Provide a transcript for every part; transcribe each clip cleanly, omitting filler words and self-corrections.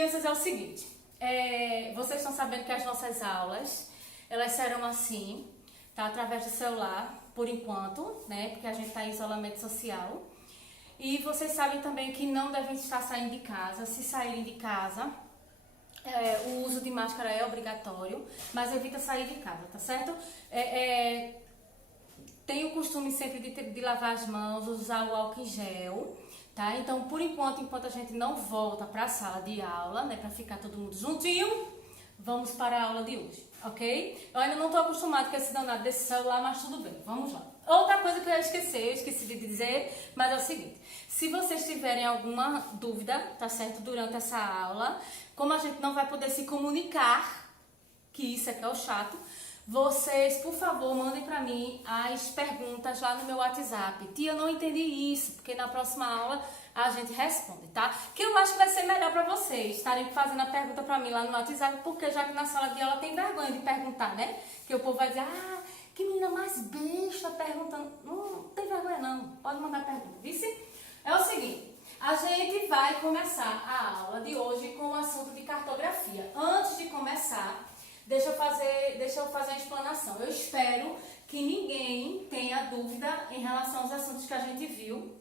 Crianças, é o seguinte, vocês estão sabendo que as nossas aulas, elas serão assim, tá? Através do celular, por enquanto, né? Porque a gente está em isolamento social. E vocês sabem também que não devem estar saindo de casa. Se saírem de casa, o uso de máscara é obrigatório, mas evita sair de casa, tá certo? Tem o costume sempre de lavar as mãos, usar o álcool em gel, tá? Então, por enquanto a gente não volta para a sala de aula, né, para ficar todo mundo juntinho, vamos para a aula de hoje, ok? Eu ainda não estou acostumada com esse danado desse celular, mas tudo bem, vamos lá. Outra coisa que eu esqueci de dizer, mas é o seguinte, se vocês tiverem alguma dúvida, tá certo, durante essa aula, como a gente não vai poder se comunicar, que isso é que é o chato, vocês, por favor, mandem pra mim as perguntas lá no meu WhatsApp. Tia, eu não entendi isso, porque na próxima aula a gente responde, tá? Que eu acho que vai ser melhor pra vocês estarem fazendo a pergunta pra mim lá no WhatsApp, porque já que na sala de aula tem vergonha de perguntar, né? Que o povo vai dizer, que menina mais besta perguntando. Não tem vergonha não, pode mandar pergunta, vice? É o seguinte, a gente vai começar a aula de hoje com o assunto de cartografia. Antes de começar, deixa eu fazer uma explanação. Eu espero que ninguém tenha dúvida em relação aos assuntos que a gente viu,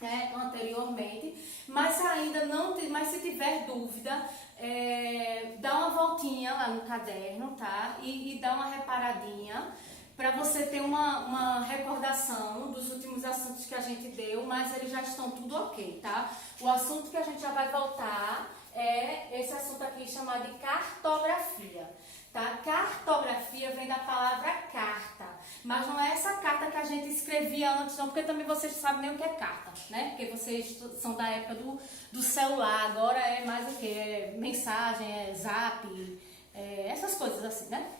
né, anteriormente. Mas se ainda não, mas se tiver dúvida, dá uma voltinha lá no caderno, tá? E dá uma reparadinha para você ter uma recordação dos últimos assuntos que a gente deu, mas eles já estão tudo ok, tá? O assunto que a gente já vai voltar é esse assunto aqui chamado de cartografia, tá? Cartografia vem da palavra carta, mas não é essa carta que a gente escrevia antes não, porque também vocês não sabem nem o que é carta, né? Porque vocês são da época do celular, agora é mais o que? É mensagem, é zap, essas coisas assim, né?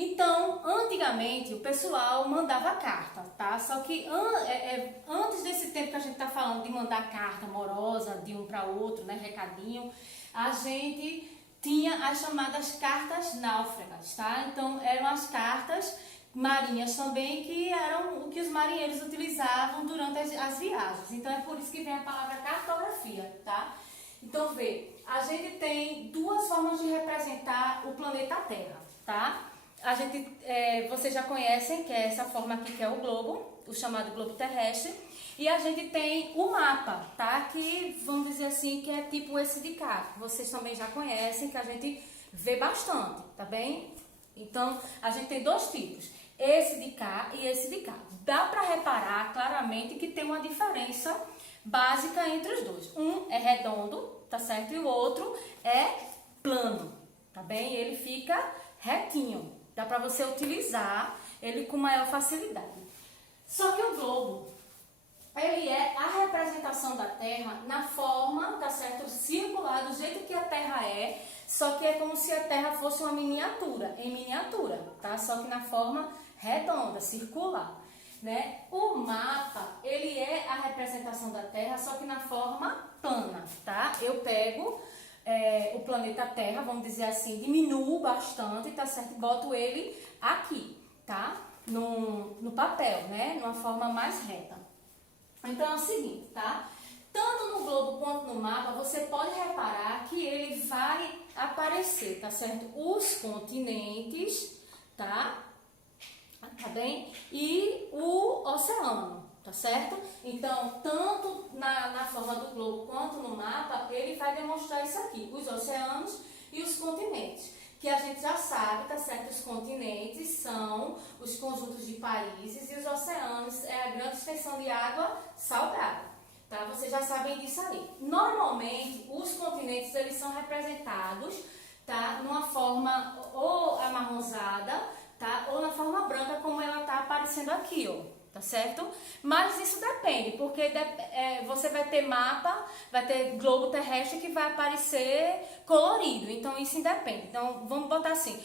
Então, antigamente, o pessoal mandava carta, tá? Só que antes desse tempo que a gente tá falando de mandar carta amorosa de um para outro, né, recadinho, a gente tinha as chamadas cartas náufragas, tá? Então, eram as cartas marinhas também, que eram o que os marinheiros utilizavam durante as viagens. Então, é por isso que vem a palavra cartografia, tá? Então, vê, a gente tem duas formas de representar o planeta Terra, tá? Vocês já conhecem, que é essa forma aqui, que é o globo, o chamado globo terrestre. E a gente tem o mapa, tá? Que, vamos dizer assim, que é tipo esse de cá. Que vocês também já conhecem, que a gente vê bastante, tá bem? Então, a gente tem dois tipos. Esse de cá e esse de cá. Dá pra reparar claramente que tem uma diferença básica entre os dois. Um é redondo, tá certo? E o outro é plano, tá bem? Ele fica retinho. Dá para você utilizar ele com maior facilidade. Só que o globo, ele é a representação da Terra na forma, tá certo? Circular, do jeito que a Terra é, só que é como se a Terra fosse uma miniatura, em miniatura, tá? Só que na forma redonda, circular, né? O mapa, ele é a representação da Terra, só que na forma plana, tá? Eu pego o planeta Terra, vamos dizer assim, diminuo bastante, tá certo? Boto ele aqui, tá? No papel, né? Numa forma mais reta. Então é o seguinte, tá? Tanto no globo quanto no mapa, você pode reparar que ele vai aparecer, tá certo? Os continentes, tá? Tá bem? E o oceano. Tá certo? Então, tanto na forma do globo quanto no mapa, ele vai demonstrar isso aqui, os oceanos e os continentes. Que a gente já sabe, tá certo? Os continentes são os conjuntos de países e os oceanos é a grande extensão de água salgada. Tá? Vocês já sabem disso aí. Normalmente, os continentes, eles são representados, tá? Numa forma ou amarronzada, tá? Ou na forma branca, como ela tá aparecendo aqui, ó. Tá certo? Mas isso depende, porque você vai ter mapa, vai ter globo terrestre que vai aparecer colorido, então isso independe. Então vamos botar assim,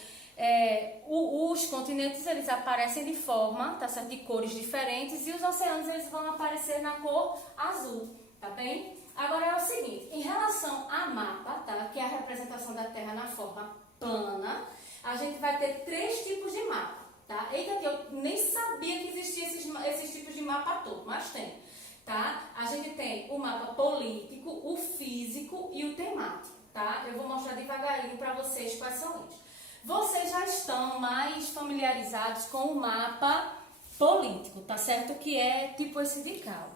os continentes eles aparecem de forma, tá certo? De cores diferentes, e os oceanos eles vão aparecer na cor azul, tá bem? Agora é o seguinte, em relação a mapa, tá? Que é a representação da Terra na forma plana, a gente vai ter três tipos de mapa. Tá? Eita, que eu nem sabia que existiam esses tipos de mapa todo, mas tem, tá? A gente tem o mapa político, o físico e o temático, tá? Eu vou mostrar devagarinho para vocês quais são eles. Vocês já estão mais familiarizados com o mapa político, tá certo? Que é tipo esse de cá,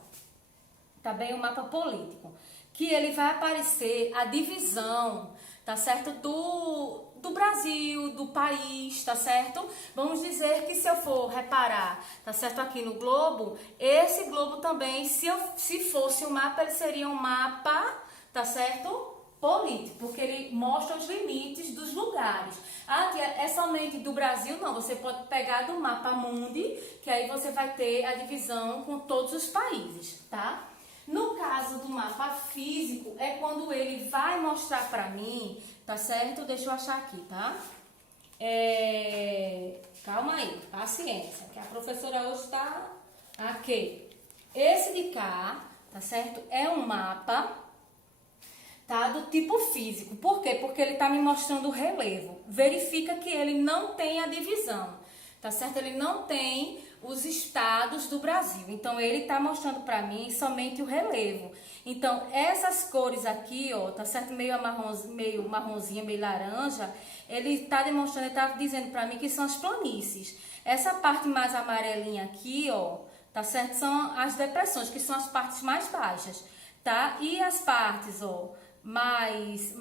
tá bem? O mapa político. Que ele vai aparecer a divisão, tá certo? Do Brasil, do país, tá certo? Vamos dizer que se eu for reparar, tá certo? Aqui no globo, esse globo também, se fosse um mapa, ele seria um mapa, tá certo? Político, porque ele mostra os limites dos lugares. Ah, que é somente do Brasil? Não, você pode pegar do mapa mundi, que aí você vai ter a divisão com todos os países, tá? No caso do mapa físico, é quando ele vai mostrar pra mim, tá certo? Deixa eu achar aqui, tá? Calma aí, paciência, que a professora hoje tá aqui. Esse de cá, tá certo? É um mapa, tá? Do tipo físico. Por quê? Porque ele tá me mostrando o relevo. Verifica que ele não tem a divisão, tá certo? Ele não tem os estados do Brasil. Então, ele tá mostrando pra mim somente o relevo. Então, essas cores aqui, ó, tá certo? Meio marronzinha, meio laranja, ele tá demonstrando, ele tá dizendo pra mim que são as planícies. Essa parte mais amarelinha aqui, ó, tá certo? São as depressões, que são as partes mais baixas, tá? E as partes, ó, mais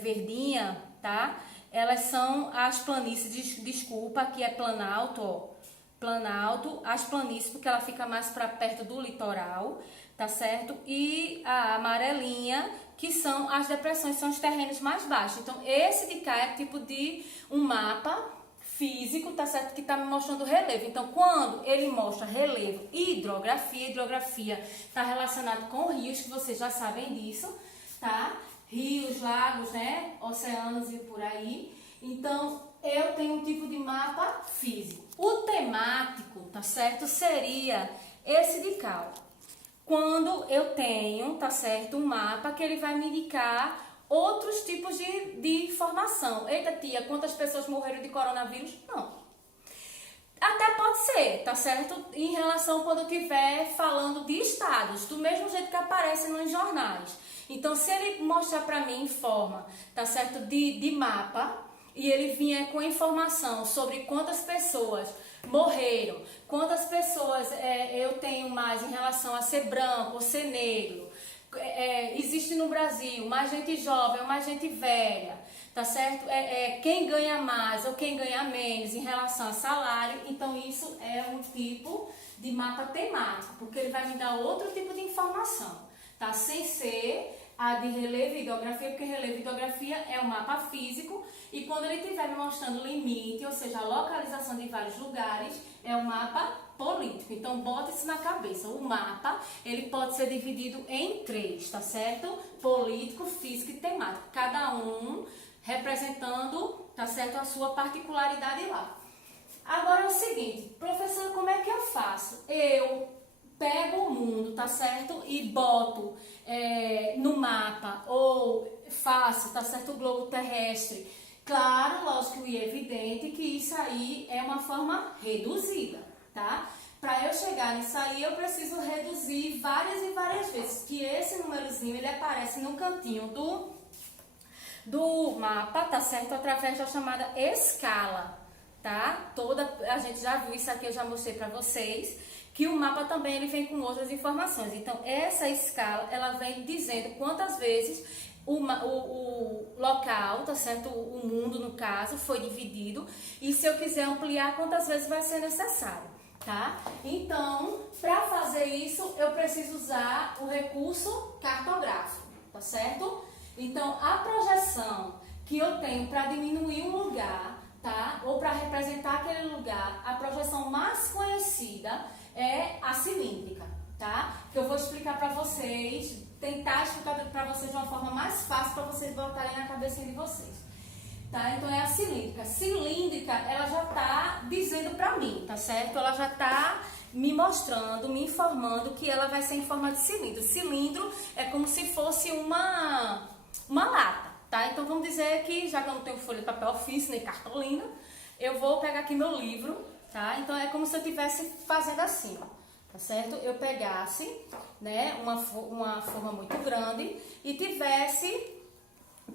verdinha, tá? Elas são as planícies, desculpa, aqui é Planalto, ó. Planalto, as planícies, porque ela fica mais para perto do litoral, tá certo? E a amarelinha, que são as depressões, são os terrenos mais baixos. Então, esse de cá é tipo de um mapa físico, tá certo? Que tá me mostrando relevo. Então, quando ele mostra relevo e hidrografia tá relacionado com rios, que vocês já sabem disso, tá? Rios, lagos, né? Oceanos e por aí. Então, eu tenho um tipo de mapa físico. O temático, tá certo? Seria esse de cá. Quando eu tenho, tá certo, um mapa que ele vai me indicar outros tipos de informação. Eita, tia, quantas pessoas morreram de coronavírus? Não. Até pode ser, tá certo? Em relação quando eu estiver falando de estados, do mesmo jeito que aparece nos jornais. Então, se ele mostrar pra mim em forma, tá certo, de mapa, e ele vier com informação sobre quantas pessoas morreram, quantas pessoas eu tenho mais em relação a ser branco ou ser negro, existe no Brasil mais gente jovem ou mais gente velha, tá certo? Quem ganha mais ou quem ganha menos em relação a salário, então isso é um tipo de mapa temático, porque ele vai me dar outro tipo de informação, tá? Sem ser a de relevo e hidrografia, porque relevo e hidrografia é um mapa físico e quando ele estiver me mostrando o limite, ou seja, a localização de vários lugares, é um mapa político. Então, bota isso na cabeça. O mapa, ele pode ser dividido em três, tá certo? Político, físico e temático. Cada um representando, tá certo, a sua particularidade lá. Agora é o seguinte, professora, como é que eu faço? Eu pego o mundo, tá certo? E boto no mapa ou faço, tá certo? O globo terrestre. Claro, lógico e evidente que isso aí é uma forma reduzida, tá? Para eu chegar nisso aí, eu preciso reduzir várias e várias vezes. Que esse númerozinho, ele aparece no cantinho do mapa, tá certo? Através da chamada escala, tá? A gente já viu isso aqui, eu já mostrei para vocês. Que o mapa também ele vem com outras informações. Então, essa escala, ela vem dizendo quantas vezes o local, tá certo? O mundo, no caso, foi dividido. E se eu quiser ampliar, quantas vezes vai ser necessário, tá? Então, para fazer isso, eu preciso usar o recurso cartográfico, tá certo? Então, a projeção que eu tenho para diminuir um lugar, tá? Ou para representar aquele lugar, a projeção mais conhecida é a cilíndrica, tá? Que eu vou explicar para vocês, tentar explicar para vocês de uma forma mais fácil para vocês botarem na cabecinha de vocês, tá? Então é a cilíndrica. Cilíndrica, ela já tá dizendo para mim, tá certo? Ela já tá me mostrando, me informando que ela vai ser em forma de cilindro. Cilindro é como se fosse uma lata, tá? Então vamos dizer que, já que eu não tenho folha de papel ofício nem cartolina, eu vou pegar aqui meu livro, tá? Então é como se eu estivesse fazendo assim, ó, tá certo? Eu pegasse, né, uma forma muito grande e tivesse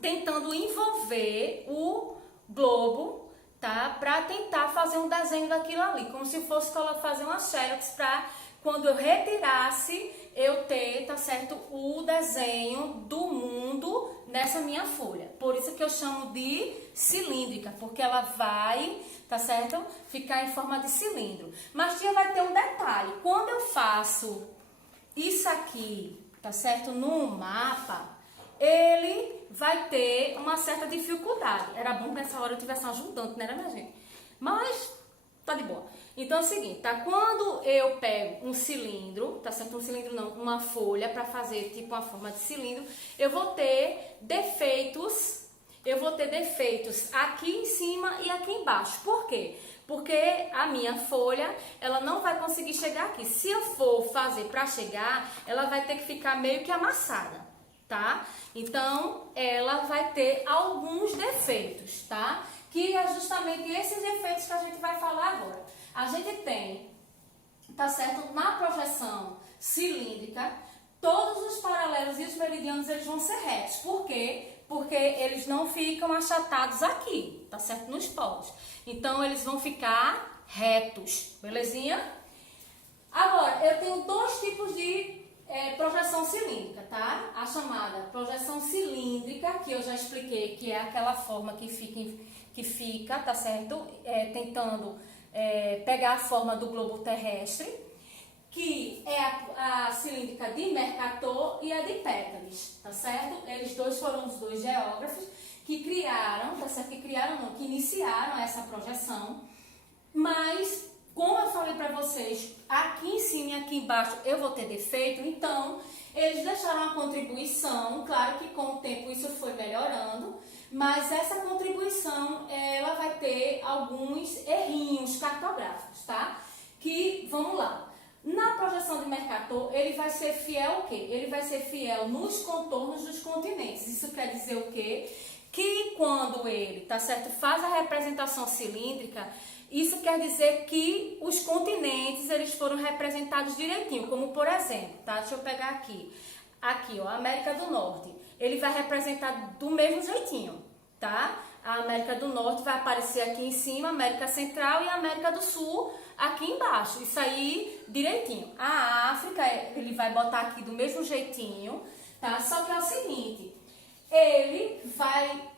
tentando envolver o globo, tá? Para tentar fazer um desenho daquilo ali, como se fosse fazer uma xerox para quando eu retirasse eu ter, tá certo, o desenho do mundo nessa minha folha. Por isso que eu chamo de cilíndrica, porque ela vai, tá certo, ficar em forma de cilindro. Mas tia, vai ter um detalhe, quando eu faço isso aqui, tá certo, no mapa, ele vai ter uma certa dificuldade. Era bom que nessa hora eu tivesse um ajudante, né, minha gente? Mas tá de boa. Então é o seguinte, tá? Quando eu pego um cilindro, tá certo? Um cilindro não, uma folha para fazer tipo uma forma de cilindro, eu vou ter defeitos. Eu vou ter defeitos aqui em cima e aqui embaixo. Por quê? Porque a minha folha, ela não vai conseguir chegar aqui. Se eu for fazer para chegar, ela vai ter que ficar meio que amassada, tá? Então, ela vai ter alguns defeitos, tá? Que é justamente esses efeitos que a gente vai falar agora. A gente tem, tá certo, na projeção cilíndrica, todos os paralelos e os meridianos eles vão ser retos. Por quê? Porque eles não ficam achatados aqui, tá certo, nos polos. Então, eles vão ficar retos, belezinha? Agora, eu tenho dois tipos de projeção cilíndrica, tá? A chamada projeção cilíndrica, que eu já expliquei, que é aquela forma que fica, tá certo? Tentando pegar a forma do globo terrestre, que é a cilíndrica de Mercator e a de Pétales, tá certo? Eles dois foram os dois geógrafos que criaram, tá certo? Que iniciaram essa projeção, mas como eu falei para vocês, aqui em cima e aqui embaixo eu vou ter defeito, então eles deixaram uma contribuição, claro que com o tempo isso foi melhorando, mas essa contribuição, ela vai ter alguns errinhos cartográficos, tá? Que, vamos lá, na projeção de Mercator, ele vai ser fiel o quê? Ele vai ser fiel nos contornos dos continentes. Isso quer dizer o quê? Que quando ele, tá certo, faz a representação cilíndrica, isso quer dizer que os continentes, eles foram representados direitinho, como por exemplo, tá? Deixa eu pegar aqui, ó, América do Norte. Ele vai representar do mesmo jeitinho, tá? A América do Norte vai aparecer aqui em cima, América Central e a América do Sul aqui embaixo. Isso aí direitinho. A África, ele vai botar aqui do mesmo jeitinho, tá? Só que é o seguinte, ele vai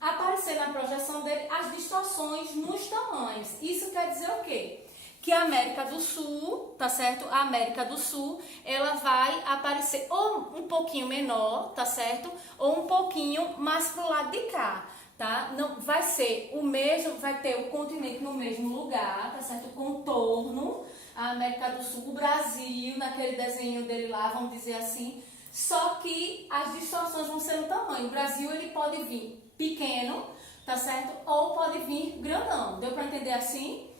aparecer na projeção dele as distorções nos tamanhos. Isso quer dizer o quê? Que a América do Sul, tá certo? A América do Sul, ela vai aparecer ou um pouquinho menor, tá certo? Ou um pouquinho mais pro lado de cá, tá? Não vai ser o mesmo, vai ter o continente no mesmo lugar, tá certo? O contorno, a América do Sul, o Brasil, naquele desenho dele lá, vamos dizer assim. Só que as distorções vão ser no tamanho. O Brasil, ele pode vir pequeno, tá certo? Ou pode vir grandão. Deu para entender assim?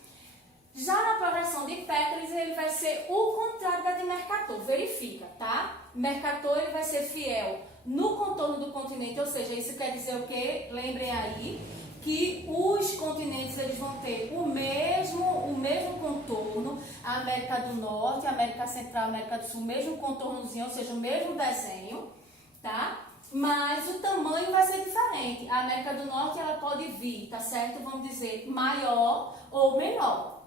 Já na projeção de Pétales, ele vai ser o contrário da de Mercator. Verifica, tá? Mercator, ele vai ser fiel no contorno do continente, ou seja, isso quer dizer o quê? Lembrem aí que os continentes, eles vão ter o mesmo contorno, a América do Norte, a América Central, a América do Sul, o mesmo contornozinho, ou seja, o mesmo desenho, tá? Mas o tamanho vai ser diferente. A América do Norte, ela pode vir, tá certo? Vamos dizer, maior ou menor.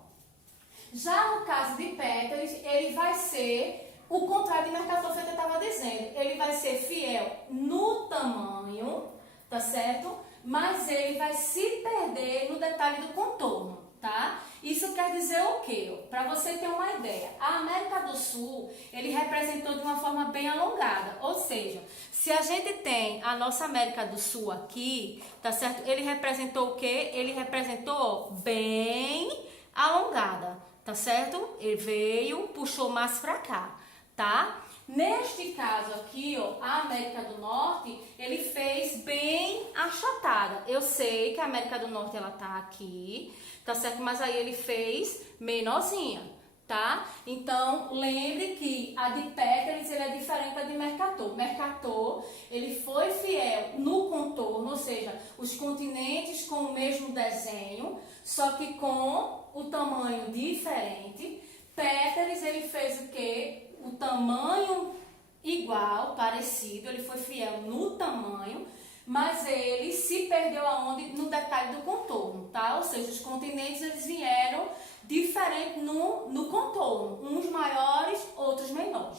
Já no caso de Pétales, ele vai ser o contrário de Mercator, que eu estava dizendo. Ele vai ser fiel no tamanho, tá certo? Mas ele vai se perder no detalhe do contorno, tá? Isso quer dizer o quê? Para você ter uma ideia, a América do Sul, ele representou de uma forma bem alongada, ou seja, se a gente tem a nossa América do Sul aqui, tá certo? Ele representou o quê? Ele representou bem alongada, tá certo? Ele veio, puxou mais para cá, tá? Neste caso aqui, ó, a América do Norte, ele fez bem achatada. Eu sei que a América do Norte, ela tá aqui, tá certo? Mas aí ele fez menorzinha, tá? Então, lembre que a de Pétales, ele é diferente da de Mercator. Mercator, ele foi fiel no contorno, ou seja, os continentes com o mesmo desenho, só que com o tamanho diferente. Pétales, ele fez o quê? O tamanho igual, parecido, ele foi fiel no tamanho, mas ele se perdeu aonde? No detalhe do contorno, tá? Ou seja, os continentes eles vieram diferente no contorno, uns maiores, outros menores.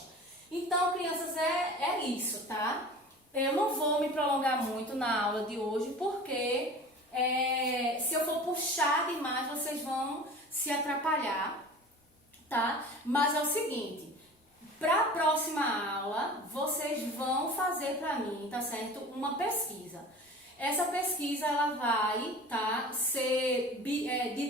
Então, crianças, é isso, tá? Eu não vou me prolongar muito na aula de hoje, porque se eu for puxar demais, vocês vão se atrapalhar, tá? Mas é o seguinte, para a próxima aula, vocês vão fazer para mim, tá certo? Uma pesquisa. Essa pesquisa, ela vai, tá, ser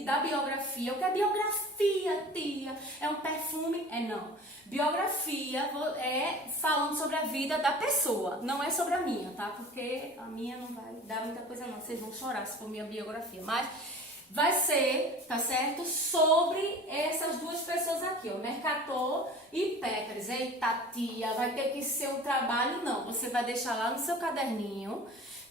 da biografia. O que é biografia, tia? É um perfume? Não. Biografia é falando sobre a vida da pessoa, não é sobre a minha, tá? Porque a minha não vai dar muita coisa não, vocês vão chorar se for minha biografia. Mas vai ser, tá certo? Sobre essas duas pessoas aqui, ó, Mercator e Péricles. Eita, tia, vai ter que ser um trabalho? Não, você vai deixar lá no seu caderninho,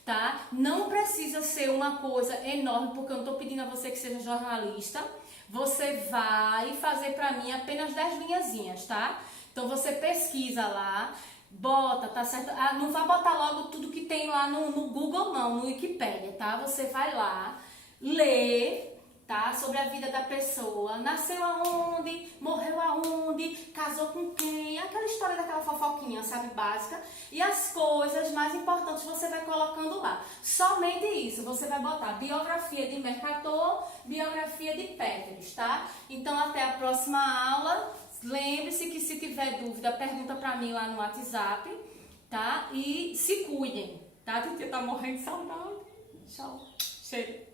tá? Não precisa ser uma coisa enorme, porque eu não tô pedindo a você que seja jornalista. Você vai fazer pra mim apenas 10 linhazinhas, tá? Então você pesquisa lá, bota, tá certo? Ah, não vai botar logo tudo que tem lá no Google não, no Wikipedia, tá? Você vai lá, lê, tá? Sobre a vida da pessoa, nasceu aonde, morreu aonde, casou com quem, aquela história daquela fofoquinha, sabe, básica. E as coisas mais importantes você vai colocando lá. Somente isso, você vai botar biografia de Mercator, biografia de Péricles, tá? Então até a próxima aula. Lembre-se que se tiver dúvida, pergunta pra mim lá no WhatsApp, tá? E se cuidem, tá? A gente tá morrendo de saudade. Tchau. Cheiro.